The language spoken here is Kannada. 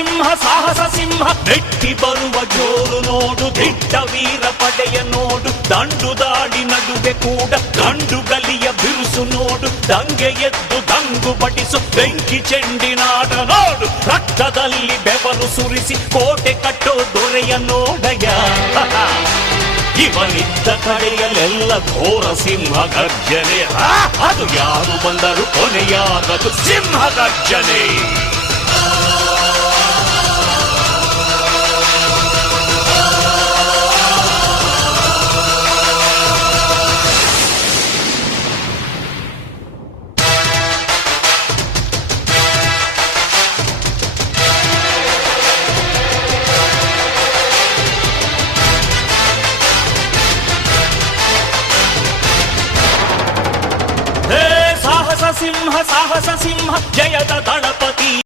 ಸಿಂಹ ಸಾಹಸ ಸಿಂಹ ನೆಟ್ಟಿ ಬರುವ ಜೋರು ನೋಡು ದಿಟ್ಟ ವೀರ ಪಡೆಯ ನೋಡು ದಂಡು ದಾಳಿ ನಡುವೆ ಕೂಡ ಗಂಡು ಗಲಿಯ ಬಿರುಸು ನೋಡು ದಂಗೆ ಎದ್ದು ದಂಗು ಬಡಿಸು ಬೆಂಕಿ ಚೆಂಡಿನಾಡ ನೋಡು ರಕ್ತದಲ್ಲಿ ಬೆವರು ಸುರಿಸಿ ಕೋಟೆ ಕಟ್ಟೋ ದೊರೆಯ ನೋಡಯ ಇವನಿದ್ದ ಕಡೆಯಲ್ಲೆಲ್ಲ ಘೋರ ಸಿಂಹ ಗರ್ಜನೆ ಅದು ಯಾರು ಬಂದರು ಕೊನೆಯಾಗದು ಸಿಂಹ ಗರ್ಜನೆ ಸಾಹಸ ಸಿಂಹ ಜಯದ ದಳಪತಿ